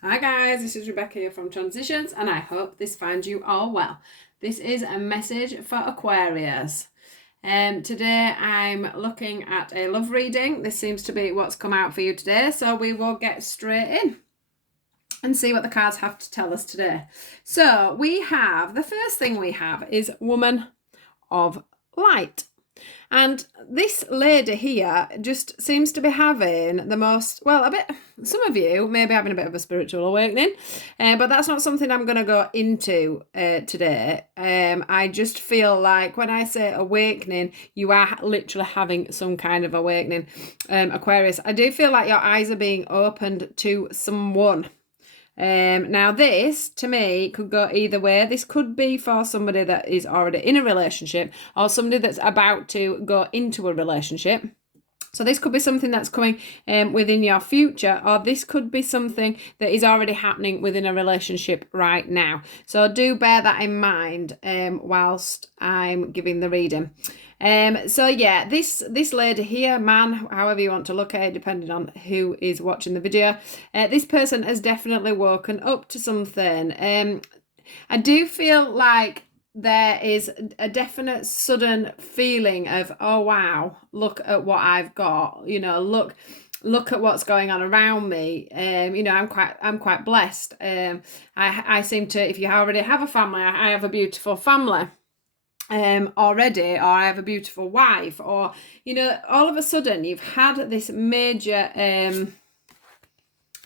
Hi guys, this is Rebecca here from Transitions and I hope this finds you all well. This is a message for Aquarius. Today I'm looking at a love reading. This seems to be what's come out for you today, so we will get straight in and see what the cards have to tell us today. So the first thing we have is Woman of Light. And this lady here just seems to be having the most, some of you may be having a bit of a spiritual awakening, but that's not something I'm going to go into today. I just feel like when I say awakening, you are literally having some kind of awakening. Aquarius, I do feel like your eyes are being opened to someone. Now this to me could go either way. This could be for somebody that is already in a relationship or somebody that's about to go into a relationship. So this could be something that's coming within your future, or this could be something that is already happening within a relationship right now. So do bear that in mind whilst I'm giving the reading. This lady here, man, however you want to look at it, depending on who is watching the video, this person has definitely woken up to something. I do feel like there is a definite sudden feeling of, oh wow, look at what I've got, look at what's going on around me. I'm quite blessed. I seem to, if you already have a family, I have a beautiful family already, or I have a beautiful wife, or all of a sudden you've had this major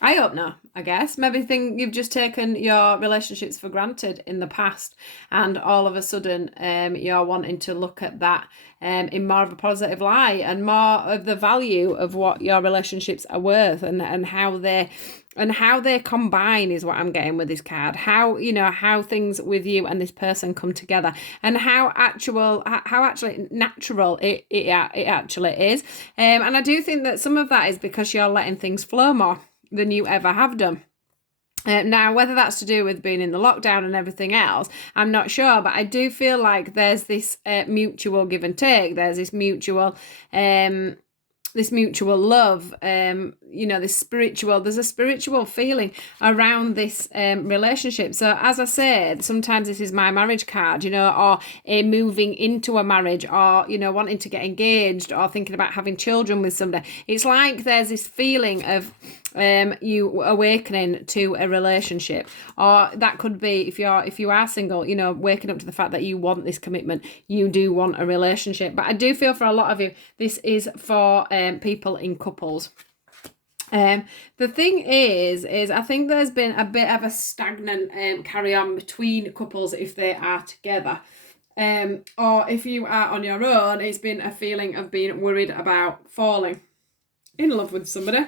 eye opener, I guess. Maybe you've just taken your relationships for granted in the past, and all of a sudden you're wanting to look at that in more of a positive light, and more of the value of what your relationships are worth, and how they combine is what I'm getting with this card. How things with you and this person come together, and how actually natural it actually is. And I do think that some of that is because you're letting things flow more than you ever have done. Now, whether that's to do with being in the lockdown and everything else, I'm not sure, but I do feel like there's this mutual give and take. There's this mutual love, there's a spiritual feeling around this relationship. So as I said, sometimes this is my marriage card, or a moving into a marriage, or wanting to get engaged, or thinking about having children with somebody. It's like there's this feeling of you awakening to a relationship, or that could be if you are single, waking up to the fact that you want this commitment, you do want a relationship. But I do feel for a lot of you this is for people in couples. The thing is I think there's been a bit of a stagnant carry on between couples if they are together. Or if you are on your own, it's been a feeling of being worried about falling in love with somebody.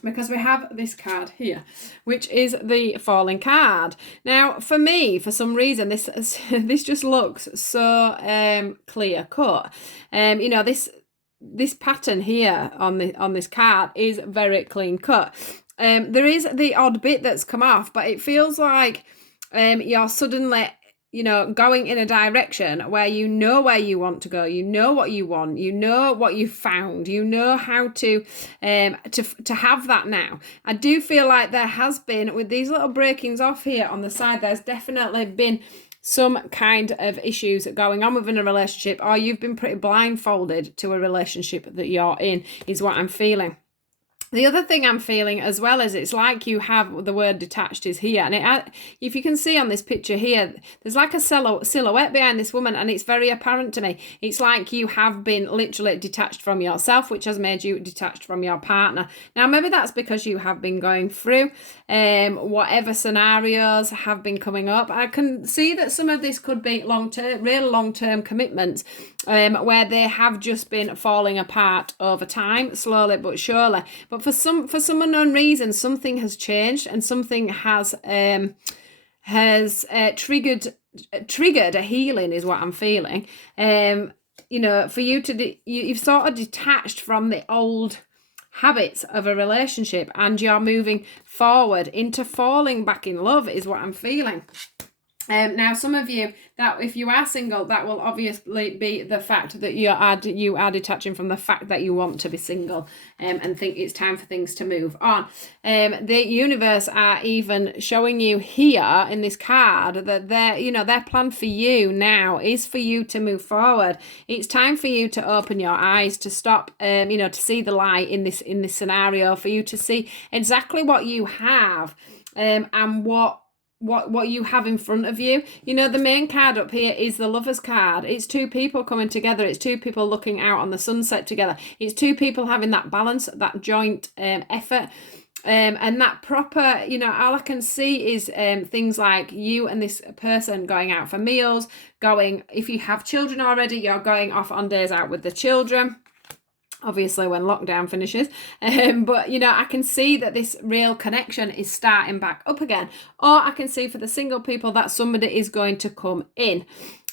Because we have this card here, which is the falling card. Now, for me, for some reason, this just looks so clear cut. This pattern here on this card is very clean cut. There is the odd bit that's come off, but it feels like you're suddenly going in a direction where where you want to go, what you want, what you found, how to have that now. I do feel like there has been, with these little breakings off here on the side, there's definitely been some kind of issues going on within a relationship, or you've been pretty blindfolded to a relationship that you're in, is what I'm feeling. The other thing I'm feeling as well is it's like you have the word detached is here. And if you can see on this picture here, there's like a silhouette behind this woman, and it's very apparent to me. It's like you have been literally detached from yourself, which has made you detached from your partner. Now, maybe that's because you have been going through whatever scenarios have been coming up. I can see that some of this could be real long-term commitments where they have just been falling apart over time, slowly but surely. But for some unknown reason, something has changed, and something has triggered a healing, is what I'm feeling. For you you've sort of detached from the old habits of a relationship, and you're moving forward into falling back in love, is what I'm feeling. Now, some of you, that if you are single, that will obviously be the fact that you are detaching from the fact that you want to be single, and think it's time for things to move on. The universe are even showing you here in this card that their plan for you now is for you to move forward. It's time for you to open your eyes, to stop, to see the light in this scenario, for you to see exactly what you have, and what you have in front of you. The main card up here is the Lovers card. It's two people coming together. It's two people looking out on the sunset together. It's two people having that balance, that joint effort, and that proper, all I can see is things like you and this person going out for meals, if you have children already, you're going off on days out with the children, obviously when lockdown finishes, but I can see that this real connection is starting back up again. Or I can see for the single people that somebody is going to come in,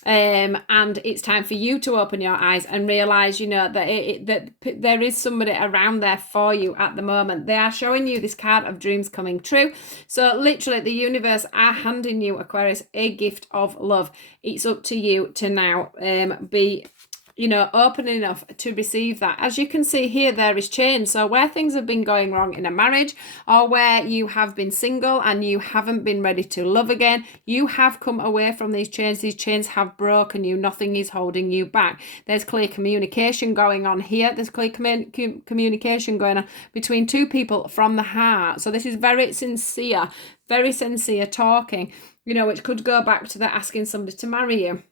and it's time for you to open your eyes and realize that there is somebody around there for you at the moment. They are showing you this card of dreams coming true. So literally the universe are handing you, Aquarius, a gift of love. It's up to you to now be open enough to receive that. As you can see here, there is change. So where things have been going wrong in a marriage, or where you have been single and you haven't been ready to love again, you have come away from these chains. These chains have broken you. Nothing is holding you back. There's clear communication going on here. There's clear communication going on between two people from the heart. So this is very sincere talking, which could go back to the asking somebody to marry you,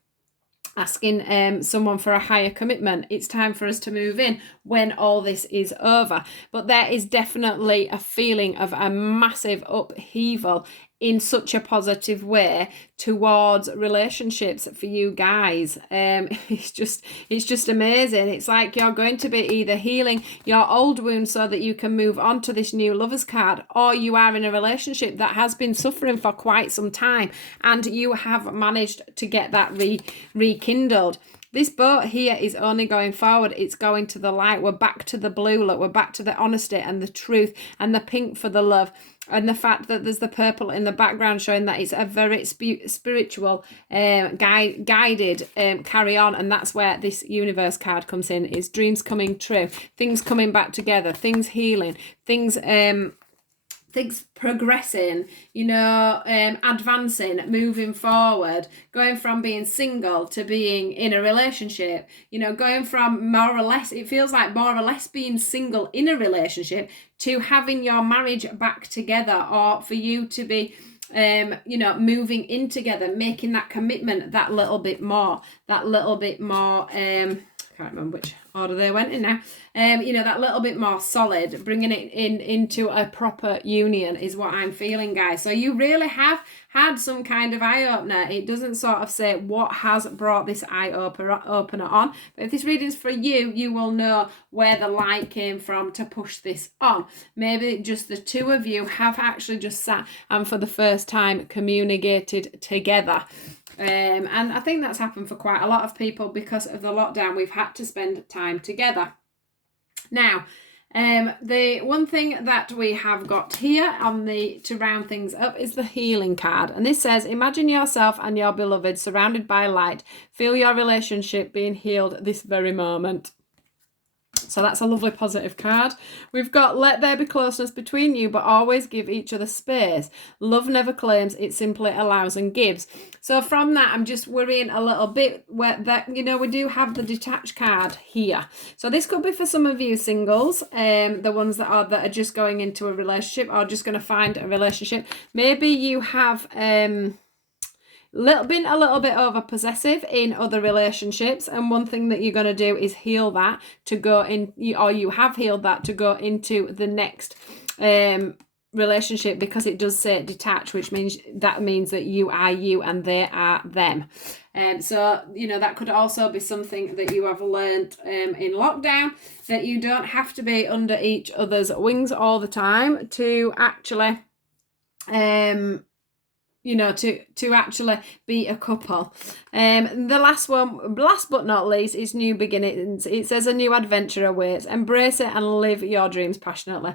asking someone for a higher commitment. It's time for us to move in when all this is over. But there is definitely a feeling of a massive upheaval in such a positive way towards relationships for you guys. It's just amazing. It's like you're going to be either healing your old wounds so that you can move on to this new Lovers card, or you are in a relationship that has been suffering for quite some time and you have managed to get that rekindled. This boat here is only going forward. It's going to the light. We're back to the blue. Look, we're back to the honesty and the truth, and the pink for the love, and the fact that there's the purple in the background showing that it's a very spiritual, guided carry on. And that's where this universe card comes in, is dreams coming true, things coming back together, things healing, things progressing, advancing, moving forward, going from being single to being in a relationship, going from more or less, it feels like more or less being single in a relationship, to having your marriage back together, or for you to be moving in together, making that commitment that little bit more, can't remember which order they went in now, that little bit more solid, bringing it into a proper union is what I'm feeling, guys. So you really have had some kind of eye-opener. It doesn't sort of say what has brought this eye-opener on, but if this reading's for you, you will know where the light came from to push this on. Maybe just the two of you have actually just sat and for the first time communicated together. And I think that's happened for quite a lot of people because of the lockdown. We've had to spend time together. Now, the one thing that we have got here to round things up is the healing card. And this says, imagine yourself and your beloved surrounded by light. Feel your relationship being healed this very moment. So that's a lovely positive card. We've got let there be closeness between you, but always give each other space. Love never claims, it simply allows and gives. So from that, I'm just worrying a little bit where that, we do have the detached card here. So this could be for some of you singles, the ones that are just going into a relationship or just going to find a relationship. Maybe you have been a little bit over possessive in other relationships, and one thing that you're going to do is heal that to go in, or you have healed that to go into the next relationship, because it does say detach, which means that you are you and they are them. So that could also be something that you have learned in lockdown, that you don't have to be under each other's wings all the time to actually to actually be a couple. The last but not least, is new beginnings. It says a new adventure awaits. Embrace it and live your dreams passionately.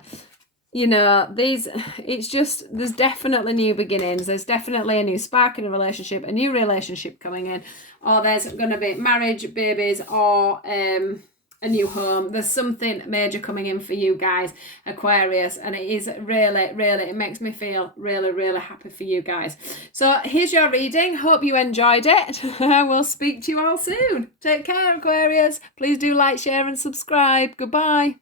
you know, it's just, there's definitely new beginnings. There's definitely a new spark in a relationship, a new relationship coming in, or there's going to be marriage, babies, or a new home. There's something major coming in for you guys, Aquarius, and it is really, really, it makes me feel really, really happy for you guys. So here's your reading. Hope you enjoyed it. I will speak to you all soon. Take care, Aquarius. Please do like, share, and subscribe. Goodbye.